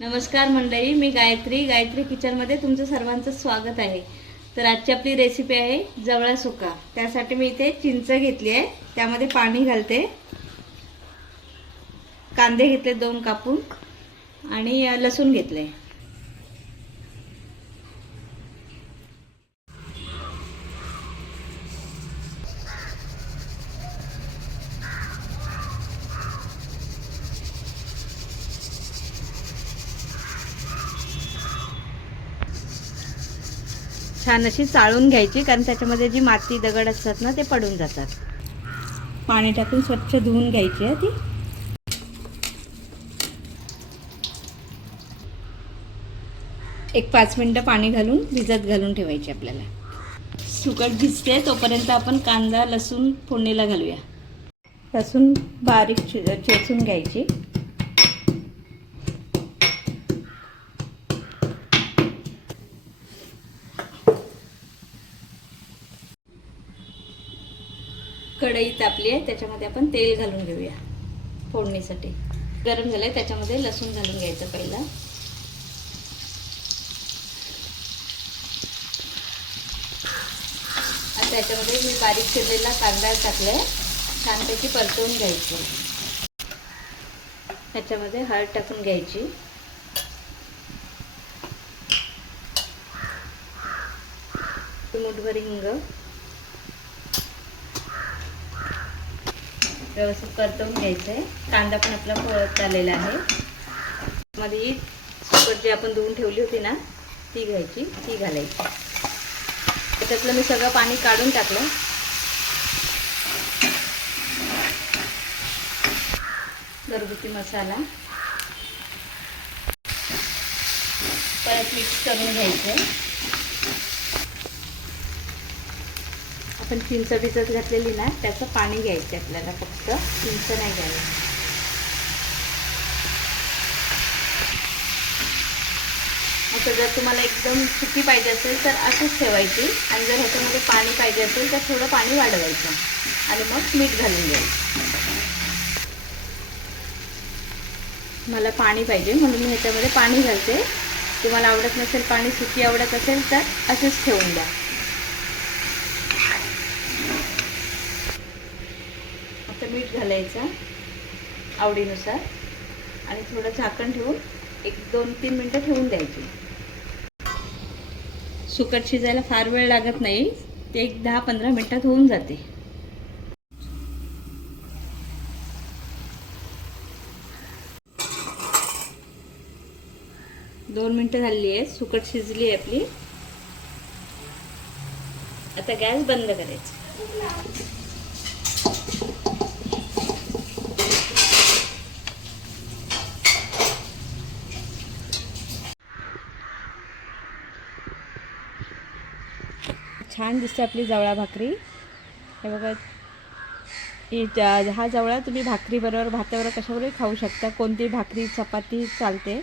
नमस्कार मंडळी मी गायत्री. गायत्री किचनमध्ये तुमचं सर्वांचं स्वागत आहे. तर आजची आपली रेसिपी आहे जवळा सुका. त्यासाठी मी इथे चिंच घेतली आहे. त्यामध्ये पाणी घालते. कांदे घेतले दोन कापून आणि लसूण घेतले छान अशी चाळून घ्यायची कारण त्याच्यामध्ये जी माती दगड असतात ना ते पडून जातात. पाणी टाकून स्वच्छ धुवून घ्यायची आहे ती. एक पाच मिनटं पाणी घालून भिजत घालून ठेवायची आपल्याला. सुकट भिजते तोपर्यंत आपण कांदा लसूण फोडणीला घालूया. लसूण बारीक चेचून घ्यायची. कढई तापली आहे त्याच्यामध्ये आपण तेल घालून घेऊया फोडणीसाठी. गरम झालंय त्याच्यामध्ये लसूण घालून घ्यायचं पहिला. त्याच्यामध्ये मी बारीक चिरलेला कांदा टाकलाय छानपैकी परतवून घ्यायचं. त्याच्यामध्ये हळद टाकून घ्यायची. मुठभर हिंग. व्यवस्थित परतवून घ्यायचं आहे कांदा पण आपला परत आलेला आहे. मध्ये ही सुकट जी आपण धुवून ठेवली होती ना ती घ्यायची ती घालायची. त्याच्यातलं मी सगळं पाणी काढून टाकलं. घरगुती मसाला. परत मिक्स करून घ्यायचं आहे आपण चिंच भिजत घातलेली ना त्याचं पाणी घ्यायचं आपल्याला फक्त. चिंच नाही घ्यायचं. आता जर तुम्हाला एकदम सुकी पाहिजे असेल तर असंच ठेवायची. आणि जर ह्याच्यामध्ये पाणी पाहिजे असेल तर थोडं पाणी वाढवायचं. आणि मग मीठ घालून घ्यायचं. मला पाणी पाहिजे म्हणून मी ह्याच्यामध्ये पाणी घालते. तुम्हाला आवडत नसेल पाणी सुकी आवडत असेल तर असंच ठेवून द्या. आता मीठ घालायचं आवडीनुसार. आणि थोडं झाकण ठेवून एक दोन तीन मिनटं ठेवून द्यायची. सुकट शिजायला फार वेळ लागत नाही. ते एक दहा पंधरा मिनटात होऊन जाते. दोन मिनटं झाली आहे सुकट शिजली आहे आपली. आता गॅस बंद करायचा. छान दिसते आपली जवळा भाकरी. हे बघा. ही ज- हा जवळा तुम्ही भाकरीबरोबर भाताबरोबर कशाबरोबर खाऊ शकता. कोणती भाकरी चपाती चालते.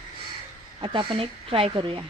आता आपण एक ट्राय करूया.